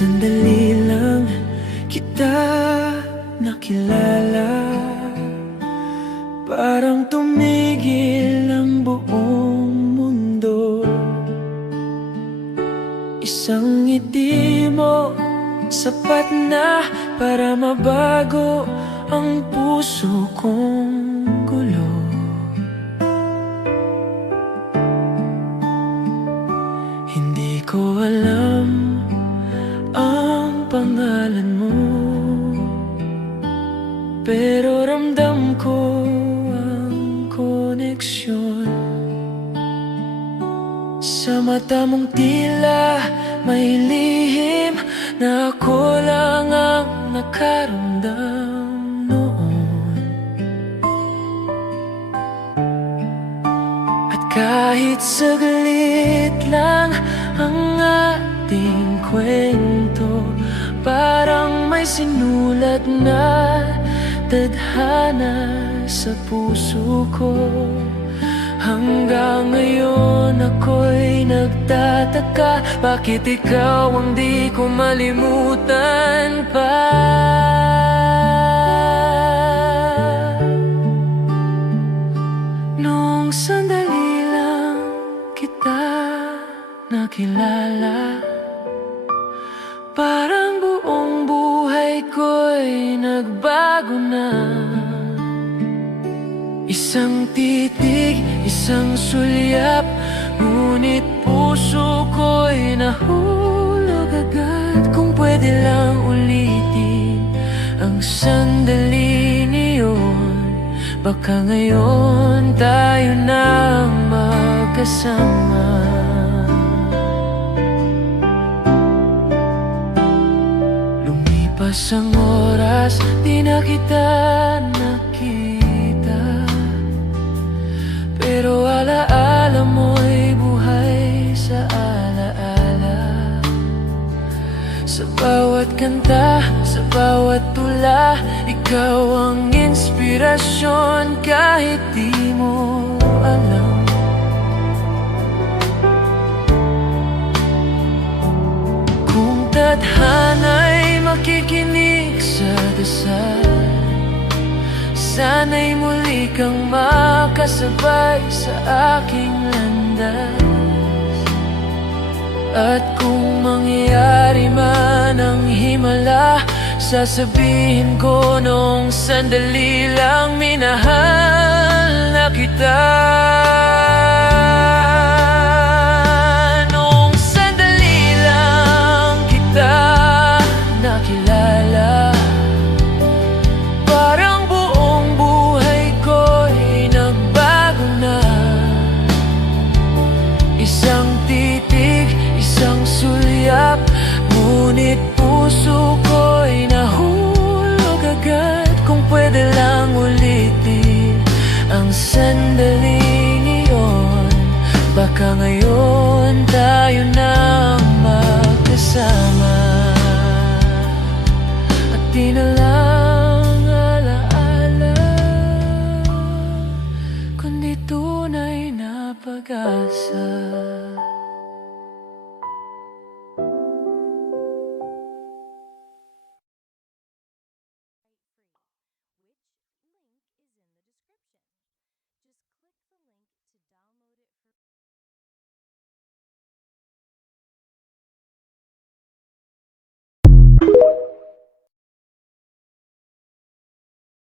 Sandali lang kita nakilala, parang tumigil ang buong mundo. Isang ngiti mo sapat na para mabago ang puso kong gulo. Hindi ko alam ang pangalan mo, pero ramdam ko ang koneksyon. Sa mata mong tila may lihim na ako lang ang nakaramdam noon. At kahit saglit lang ang ating kwento, parang may sinulat na tadhana sa puso ko. Hanggang ngayon ako'y nagtataka, bakit ikaw ang di ko malimutan pa? Noong sandali lang kita nakilala, parang buong buhay ko'y nagbago na. Isang titig, isang sulyap, ngunit puso ko'y nahulog agad. Kung pwede lang ulitin ang sandali niyon, baka ngayon tayo nang magkasama. Lumipas ang oras, di na kita nakita, pero alaala mo'y buhay sa alaala. Sa bawat kanta, sa bawat tula, ikaw ang inspirasyon kahit di mo alam. Kung tadhana'y makikinig sa dasal, sana'y muli kang makasabay sa aking landas. At kung mangyari man ang himala, sasabihin ko nung sandali lang minahal na kita. Nung sandali lang kita nakilala, isang titig, isang sulyap, ngunit puso ko'y nahulog agad. Kung pwede lang ulitin ang sandaling iyon, baka ngayon tayo nang magkasama. At di na lang alaala, kundi tunay na pag-asa.